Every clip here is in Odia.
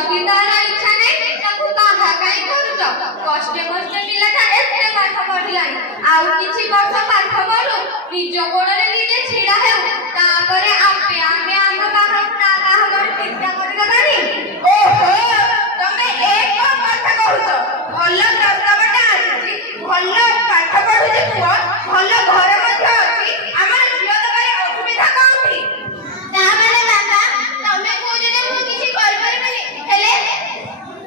ଯଦି ତାର ଇଚ୍ଛା ନାହିଁ ତାକୁ ବାହା କାହିଁ କରୁଛ? କଷ୍ଟେ କଷ୍ଟେ ପିଲାଟା ଏତେ ପାଠ ପଢିଲାଣି, ଆଉ କିଛି ବର୍ଷ ପାଠ ପଢୁ, ନିଜ ଗୋଡ଼ରେ ନିଜେ ଛିଡ଼ା ହେଉ, ତାପରେ ଆପେ ଆପେ ଆମ ବାହାଘର ଠିକଠାକ କରିଦେବାନି। ଓହୋ, ତମେ ଏ କଣ କଥା କହୁଛ? ଭଲ ପ୍ରସ୍ତାବଟା ଆସିଛି, ଭଲ ପାଠ ପଢୁଛି ପୁଅ, ଭଲ ଘର ମଧ୍ୟ ଅଛି, ଆମର ଝିଅ ଦେବାରେ ଅସୁବିଧା କୋଉଠି? ତାମାନେ ବାପା ତମେ କହୁଛ ଯେ ମୁଁ କିଛି କରିପାରିବିନି, ହେଲେ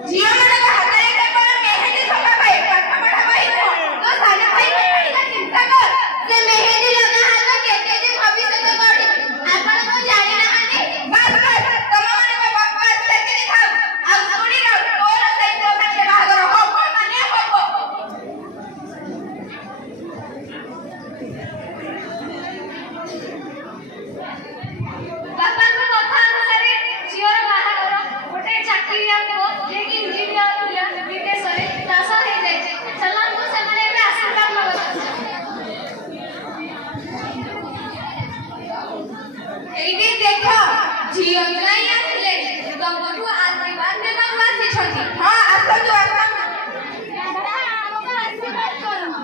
ଝିଅମାନଙ୍କ ହାତରେ କେବଳ ମେହେନ୍ଦି ସଭା ପାଇଁ ପାଠ ପଢା ପାଇଁ ନୁହଁ, ତୋ ସାନ ଭାଇ କଥା ଚିନ୍ତା କର। ସେ ମେହେନ୍ଦି ଲଗା ହାତ କେତେ ଯେ ଭବିଷ୍ୟତ ଗଢି ଆପଣ କଣ ଜାଣିନାହାନ୍ତି? ବାସ୍ ବାସ୍, ତମମାନଙ୍କ ବକବାସ୍ ସେତିକି ଥାଉ। ଆଉ ଶୁଣିଲ, ତୋର ସେଇ ପୁଅ ସାଙ୍ଗେ ବାହାଘର ହବ ମାନେ ହବ। ବାପାଙ୍କ କଥା ଅନୁସାରେ ଝିଅର ବାହାଘର ଗୋଟେ ଚାକିରିଆ ପୁଅ ଯିଏକି ଇଞ୍ଜିନିୟର ଥିଲା ବିଦେଶରେ ତା ସହ ହେଇଯାଇଛି। ଚାଲନ୍ତୁ ସେମାନେ ଏବେ ଆଶୀର୍ବାଦ ନେବାକୁ। ଏଇଠି ଦେଖ, ଝିଅ ଜ୍ୱାଇଁ ଆସିଲେଣି, ତମଠୁ ଆଶୀର୍ବାଦ ନେବାକୁ ଆସିଛନ୍ତି। ହଁ ଆସନ୍ତୁ ଆସନ୍ତୁ,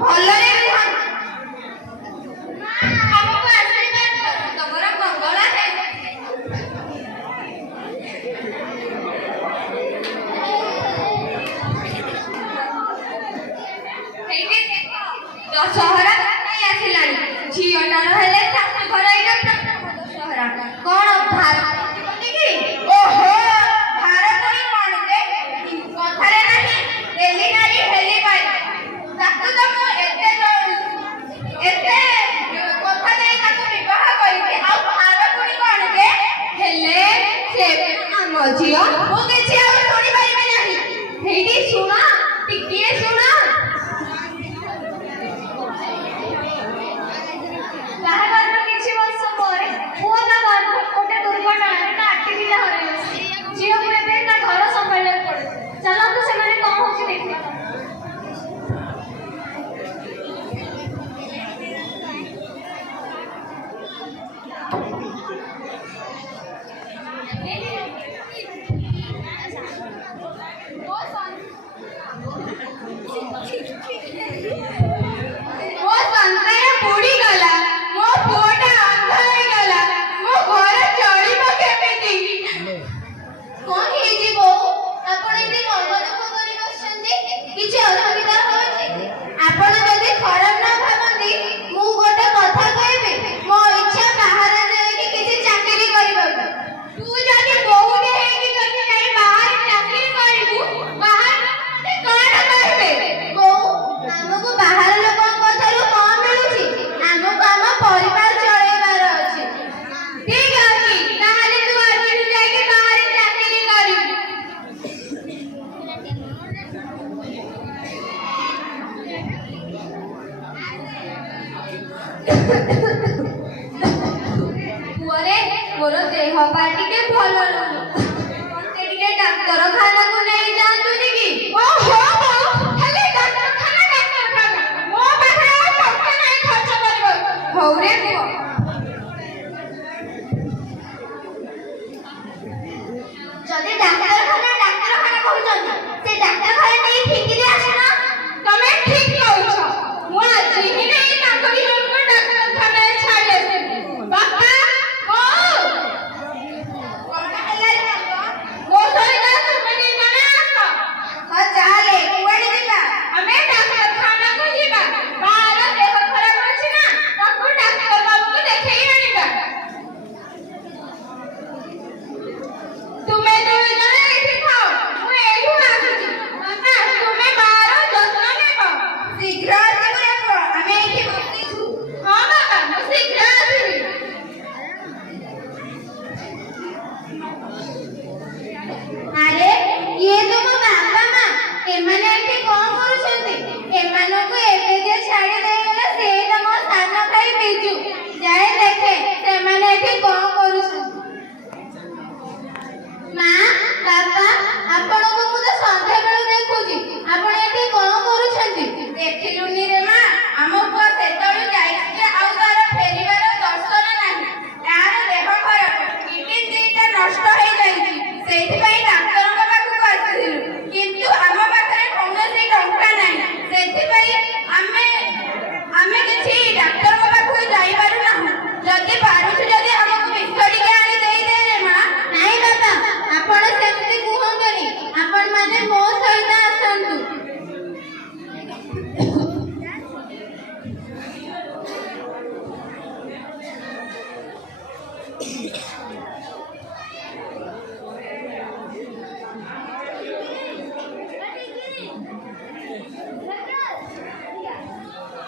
ଭଲରେ ରୁହନ୍ତୁ। ଆମକୁ ଆଶୀର୍ବାଦ କର, ତମର ମଙ୍ଗଳ ହେଉ। ଏଇଠି ଦେଖ, ଦଶହରା ପାଖେଇ ଆସିଲାଣି, ଝିଅଟାର ହେଲେ ଶାଶୁ ଘର ଏଇଟା ପ୍ରଥମ ଦଶହରା। କଣ ଭାରତ ଯିବନି କି? ଓହୋ, ଭାରତର କଣ ଯେ? କଥାରେ ନାହିଁ, ଏଲି ନାରୀ ହେଲି ପାଇ। ତାକୁ ତ ମୁଁ ଏତେ କଥା ଦେଇ ତାକୁ ବିବାହ କରିବି, ଆଉ ଭାର ପୁଣି କଣ ଯେ? ହେଲେ ସେ ଆମ ଝିଅ। ମୁଁ କିଛି ଆଉ ଶୁଣିପାରିବି ନାହିଁ। ସେଇଠି ଶୁଣ, ଟିକିଏ ଶୁଣ। ବାହାଘରର କିଛି ବର୍ଷ ପରେ ପୁଅ ତା ଗୋଟେ ଦୁର୍ଘଟଣାରେ ତା ଆଖି ଦିଟା ହରାଇଛି। ଝିଅକୁ ଏବେ ତା ଘର ସମ୍ଭାଳିବାକୁ ପଡୁଛି। ଚାଲନ୍ତୁ ସେମାନେ କଣ ହଉଛି ଦେଖିବା। ମୋ ସଂସାର ବୁଡ଼ିଗଲା, ମୋ ପୁଅଟା ଅନ୍ଧ ହେଇଗଲା, ମୋ ଘର ଚଳିବ କେମିତି? କଣ ହେଇଛି ବୋଉ? ଆପଣ ଏମିତି ମନ ଦୁଃଖ କରି ବସିଛନ୍ତି? କିଛି ଅସୁବିଧା ହଉଛି? ଆପଣ ଯଦି ଖରାପ ନ ଭାବନ୍ତି, ମୁଁ ଗୋଟେ କଥା କହିବି। ମୋ ଇଚ୍ଛା ବାହାରେ ଯାଇକି କିଛି ଚାକିରି କରିବାକୁ। ତୁ ଯଦି ବୋହୂଟେ ହେଇକି ଯଦି ଯାଇ ବାହାରେ ଚାକିରି କରିବୁ, ବାହାର ଲୋକେ କଣ କହିବେ? ବୋଉ, ଆମକୁ ବାହାର ଲୋକଙ୍କ ଠାରୁ କଣ ମିଳୁଛି? ଆମକୁ ଆମ ପରିବାର ଚଳେଇବାର ଅଛି। ଠିକ ଅଛି, ତାହେଲେ ତୁ ଆଜିଠୁ ଯାଇକି ବାହାରେ ଚାକିରି କରିବୁ। ପୁଅରେ, ମୋର ଦେହ ପା ଟିକେ ଭଲ ନୁହଁ, ମତେ ଟିକେ ଡାକ୍ତରଖାନାକୁ ନେଇ ଯାଆନ୍ତୁନି କି? ଓହୋ, ଖାଲି ଡାକ୍ତରଖାନା, ମୋ ପାଖରେ ଆଉ ଟଙ୍କା ନାହିଁ ଖର୍ଚ୍ଚ କରିବାକୁ। ହଉ ରେ ପୁଅ। ଯଦି ଡାକ୍ତରଖାନା କହୁଛନ୍ତି, ସେ ଡାକ୍ତରଖାନା ନେଇ ଫିଙ୍ଗି ଦେଇ ଆସୁନ। ତମେ ଠିକ କହୁଛ, ମୁଁ ଆଜି ହିଁ ନେଇ ତାଙ୍କ ଝିଅକୁ ଡାକ୍ତରଖାନାରେ ଛାଡ଼ି ଆସିବି। ବାପା, ବୋଉ, କଣ ହେଲା ରେ ବାପା? ମୋ ସହିତ ତୁମେ ଦି ଜଣ ଆସ। ହଁ ଚାଲେ, କୁଆଡ଼େ ଯିବା? ଆମେ ଡାକ୍ତରଖାନାକୁ ଯିବା। ବାହାର ଦେହ ଖରାପ ଅଛି ନା, ତାକୁ ଡାକ୍ତର ବାବୁଙ୍କୁ ଦେଖେଇ ଆଣିବା। ତୁମେ ଦୁଇ ଜଣ ଏଇଠି ଥାଅ, ମୁଁ ଏଇଠୁ ଆସୁଛି। ବାପା,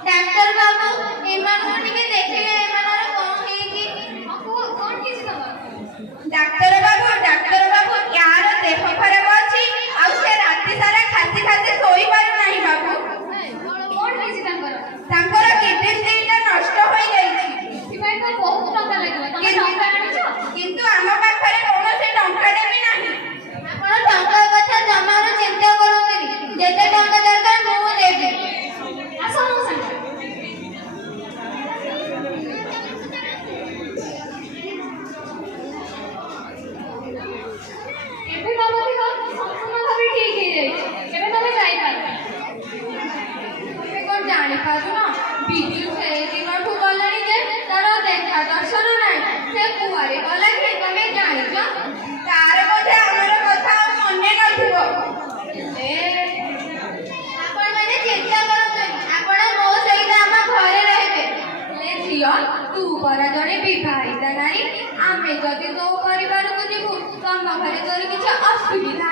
ଡାକ୍ତର ବାବୁ ଏମାନଙ୍କୁ ଟିକେ ଦେଖିଲେ ଏମାନଙ୍କର କଣ ହେଇଛି? କଣ କିଛି ତମର? ଡାକ୍ତର ବାବୁ ୟାର ଦେହ ଖରାପ ଅଛି ଆଉ ସେ ରାତି ସାରା ଖାସି ଖାସି ଶୋଇପାରୁନାହିଁ ବାବୁ। କଣ ହେଇଛି ତାଙ୍କର? ତାଙ୍କର କିଡନୀ ଦିଟା ନଷ୍ଟ ହୋଇଯାଇଛି। ଏଥିପାଇଁ ତ ବହୁତ ଟଙ୍କା ଲାଗିବ। ତମେ ଟଙ୍କା ଆଣିଛ? କିନ୍ତୁ ଆମ ପାଖରେ କୌଣସି ଟଙ୍କାଟେ ବି ନାହିଁ। ଆପଣ ଟଙ୍କା କଥା ଜମାରୁ ଚିନ୍ତା କରନ୍ତୁନି। ଯେତେ ଟଙ୍କା ଦରକାର ମୁଁ ଦେବି। ଆସ ମୋ ସାଙ୍ଗରେ। ଏବେ ତମ ଦେହ ସମ୍ପୂର୍ଣ୍ଣ ଭାବେ ଠିକ ହେଇଯାଇଛି। ଏବେ ତମେ ଯାଇପାର। ଏବେ କଣ ଜାଣିପାରୁନ? ବିଜୁ ସେଇ ଦିନଠୁ ଗଲାଣି ଯେ ତାର ଦେଖା ଦର୍ଶନ ନାହିଁ। ସେ କୁଆଡ଼େ ଗଲା କି ତମେ ଜାଣିଛ? ତାର ବୋଧେ ଆମର କଥା ଆଉ ମନେ ନଥିବ। ଆପଣମାନେ ଚିନ୍ତା କରନ୍ତୁନି। ଆପଣ ମୋ ସହିତ ଆମ ଘରେ ରହିବେ। ହେଲେ ଝିଅ, ତୁ ପରା ଜଣେ ବିବାହିତା ନାରୀ। ଆମେ ଯଦି ତୋ ପରିବାରକୁ ଯିବୁ ତମ ଘରେ ତୋର କିଛି ଅସୁବିଧା